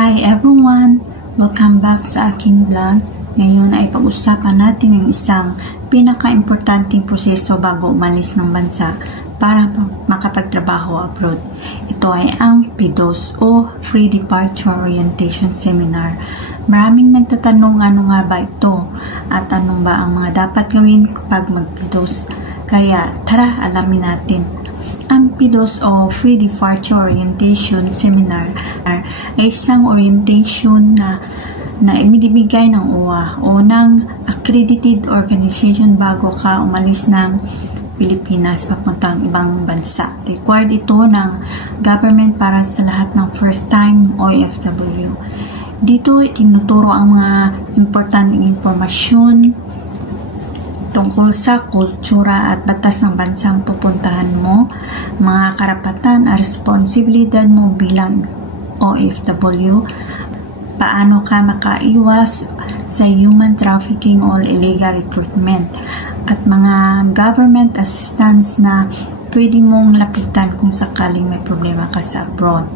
Hi everyone! Welcome back sa aking vlog. Ngayon ay pag-usapan natin ang isang pinaka-importanting proseso bago umalis ng bansa para makapagtrabaho abroad. Ito ay ang PDOS o Free Departure Orientation Seminar. Maraming nagtatanong ano nga ba ito at anong ba ang mga dapat gawin kapag mag-PDOS. Kaya tara alamin natin. Ang PDOS o Free Departure Orientation Seminar ay isang orientation na ibinibigay ng OWA o ng accredited organization bago ka umalis ng Pilipinas papuntang ibang bansa. Required ito ng government para sa lahat ng first-time OFW. Dito tinuturo ang mga importanteng impormasyon tungkol sa kultura at batas ng bansang pupuntahan mo, mga karapatan at responsibilidad mo bilang OFW, paano ka makaiwas sa human trafficking o illegal recruitment, at mga government assistance na pwede mong lapitan kung sakaling may problema ka sa abroad.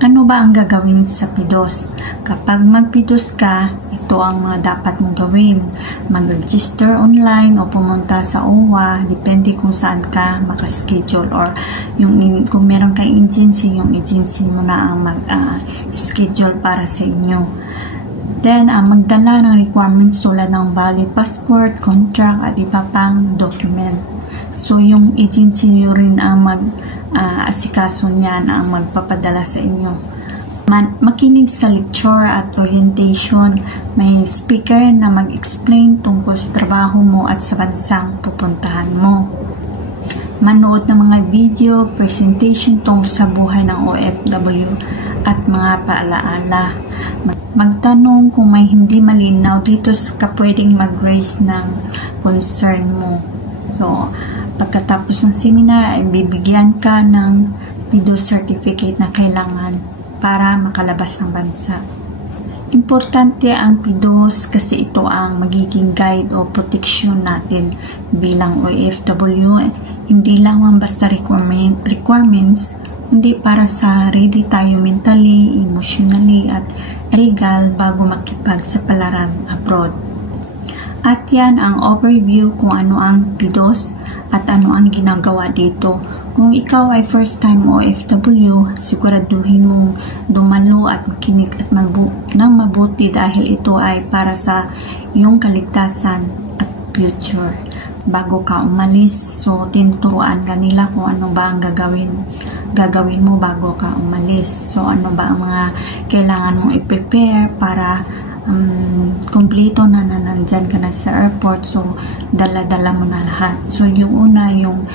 Ano ba ang gagawin sa PDOS? Kapag mag-PDOS ka, ito ang mga dapat mong gawin. Mag-register online o pumunta sa OWA, depende kung saan ka makaschedule, or kung meron kang agency, yung agency mo na ang mag-schedule para sa inyo. Then, magdala ng requirements tulad ng valid passport, contract, at iba pang document. So, yung agency nyo rin ang asikaso niyan ang magpapadala sa inyo. Makinig sa lecture at orientation. May speaker na mag-explain tungkol sa trabaho mo at sa bansang pupuntahan mo. Manood ng mga video, presentation tungkol sa buhay ng OFW at mga paalaala. Magtanong kung may hindi malinaw dito ka pwedeng mag-raise ng concern mo. So, pagkatapos ng seminar ay bibigyan ka ng PDOS certificate na kailangan para makalabas ng bansa. Importante ang PDOS kasi ito ang magiging guide o protection natin bilang OFW. Hindi lang basta requirements, hindi para sa ready tayo mentally, emotionally at legal bago makipagsapalaran abroad. At yan ang overview kung ano ang PDOS at ano ang ginagawa dito. Kung ikaw ay first time OFW, siguraduhin mong dumalo at makinig at ng mabuti dahil ito ay para sa iyong kaligtasan at future. Bago ka umalis, so tinuturuan ka nila kung ano ba ang gagawin mo bago ka umalis. So ano ba ang mga kailangan mong i-prepare para kompleto na nandyan ka na sa airport, so dala-dala mo na lahat. So yung una, yung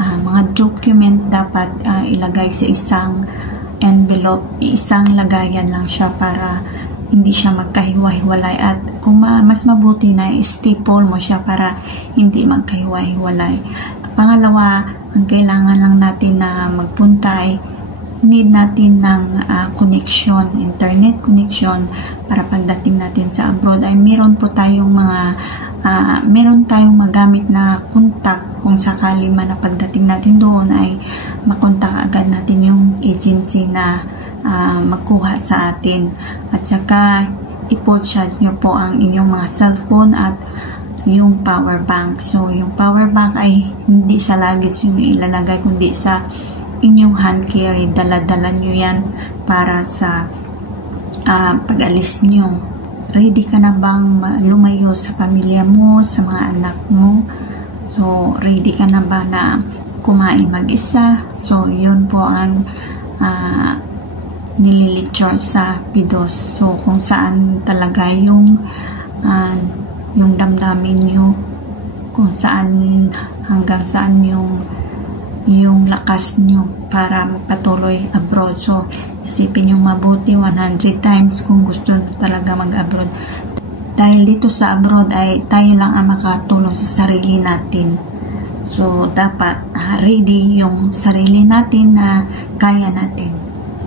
mga document dapat ilagay sa isang envelope, isang lagayan lang siya para hindi siya magkahiwa-hiwalay, at kung mas mabuti na staple mo siya para hindi magkahiwa-hiwalay. Pangalawa, ang kailangan lang natin na magpunta ay need natin ng connection, internet connection, para pagdating natin sa abroad ay meron tayong magamit na contact kung sakali man na pagdating natin doon ay makontak agad natin yung agency na magkuha sa atin. At saka i-charge nyo po ang inyong mga cellphone at yung power bank. So yung power bank ay hindi sa luggage yung ilalagay, kundi sa inyong hand carry. Dala-dala nyo yan para sa pag-alis nyo. Ready ka na bang lumayo sa pamilya mo, sa mga anak mo? So, ready ka na ba na kumain mag-isa? So, yun po ang nililecture sa PDOS. So, kung saan talaga yung damdamin nyo, kung saan, hanggang saan yung lakas nyo para magpatuloy abroad. So, isipin nyo mabuti 100 times kung gusto nyo talaga mag-abroad. Dahil dito sa abroad ay tayo lang ang makatulong sa sarili natin. So, dapat ready yung sarili natin na kaya natin.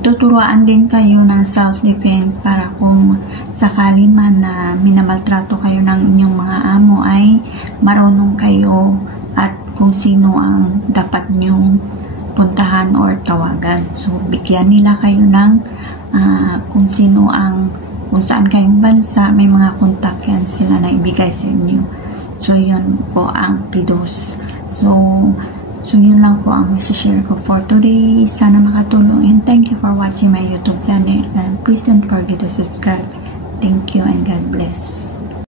Tuturuan din kayo ng self-defense para kung sakali man na minamaltrato kayo ng inyong mga amo ay marunong kayo at kung sino ang dapat nyong puntahan or tawagan. So, bigyan nila kayo ng kung saan kayong bansa, may mga contact yan sila na ibigay sa inyo. So, yun po ang PDOS. So yun lang po ang share ko for today. Sana makatulong, and thank you for watching my YouTube channel, and please don't forget to subscribe. Thank you and God bless.